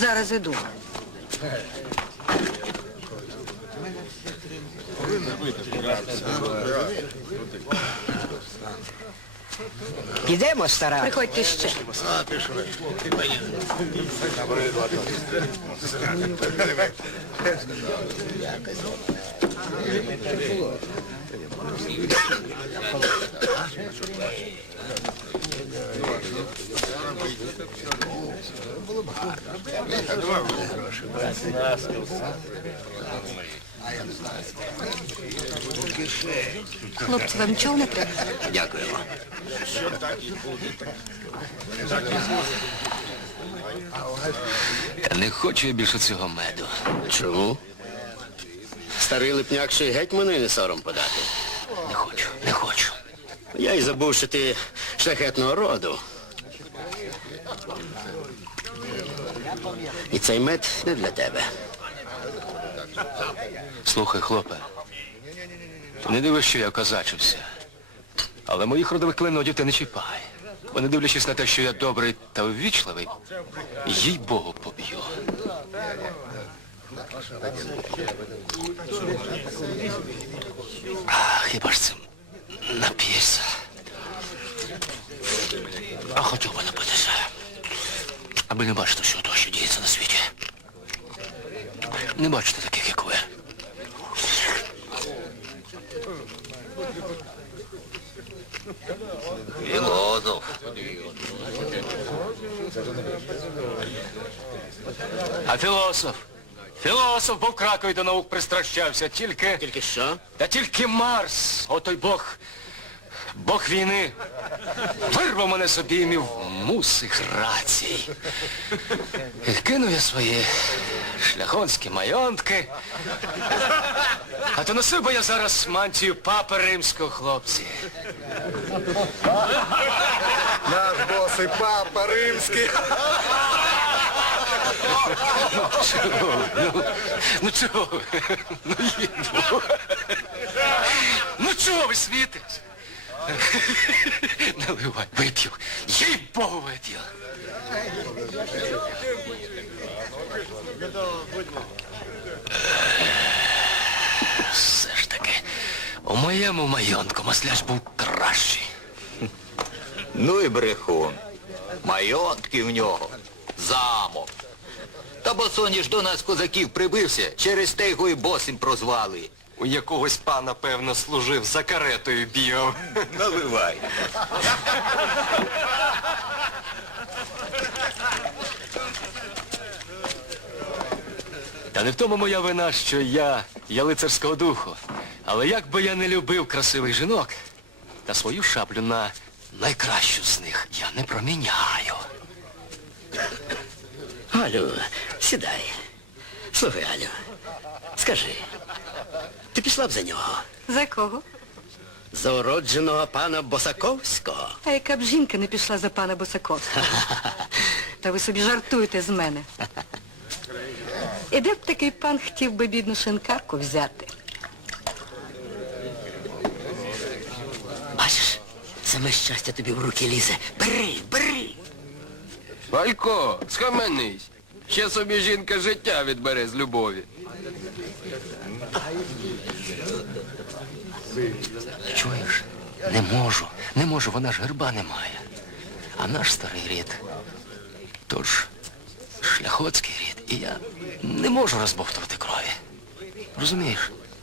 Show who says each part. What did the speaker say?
Speaker 1: Зараз іду.
Speaker 2: Підемо, стара.
Speaker 1: Приходьте ще. Хлопці, вам нічого не треба?
Speaker 3: Дякуємо.
Speaker 4: Не хочу я більше цього меду.
Speaker 3: Чому? Старий липняк ще й геть мене не сором подати.
Speaker 4: Не хочу, не хочу.
Speaker 3: Я й забув, що ти шляхетного роду. І цей мед не для тебе.
Speaker 4: Слухай, хлопе. Не дивись, що я козачився. Але моїх родових клинодів ти не чіпай. Бо не дивлячись на те, що я добрий та ввічливий, їй Богу поб'ю. Хіба ж це нап'єшся? А хотів би напитися. Аби не бачити, що то, що діється на світі. Не бачите таких, як ви.
Speaker 3: Філозоф.
Speaker 4: А філософ? Філософ, бо в Кракові до наук пристращався. Тільки...
Speaker 3: Тільки що?
Speaker 4: Та тільки Марс, отой Бог, Бог війни, вирвав мене собі і мів мусих рацій. І кинув я свої шляхонські майонтки. А то носив би я зараз мантію папи римського хлопці.
Speaker 5: Наш босий папа римський.
Speaker 4: Ну чого ви? Ну їду. Ну чого ви смієтесь? Наливай, вип'ю. Їй Богу вип'ю. Все ж таки, у моєму майонку масляж був кращий.
Speaker 6: Ну і брехун. Майотки в нього. Замок. Та босоніж до нас козаків прибився, через те його і босим прозвали.
Speaker 7: У якогось пана, певно, служив, за каретою бігав.
Speaker 6: Наливай.
Speaker 4: Та не в тому моя вина, що я, я лицарського духу. Але як би я не любив красивих жінок, та свою шаблю на найкращу з них я не проміняю.
Speaker 3: Галю, сідай. Слухай, Галю, скажи, ти пішла б за нього?
Speaker 1: За кого?
Speaker 3: За уродженого пана Босаковського?
Speaker 1: А яка б жінка не пішла за пана Босаковського? Та ви собі жартуєте з мене. І де б такий пан хотів би бідну шинкарку взяти?
Speaker 3: Бачиш, саме щастя тобі в руки лізе. Бери, бери.
Speaker 7: Валько, схаменись. Ще собі жінка життя відбере з любові.
Speaker 4: Чуєш? Не можу, не можу, вона ж герба не має. А наш старий рід. Тож шляхоцький рід. І я не можу розбовтувати крові. Розумієш?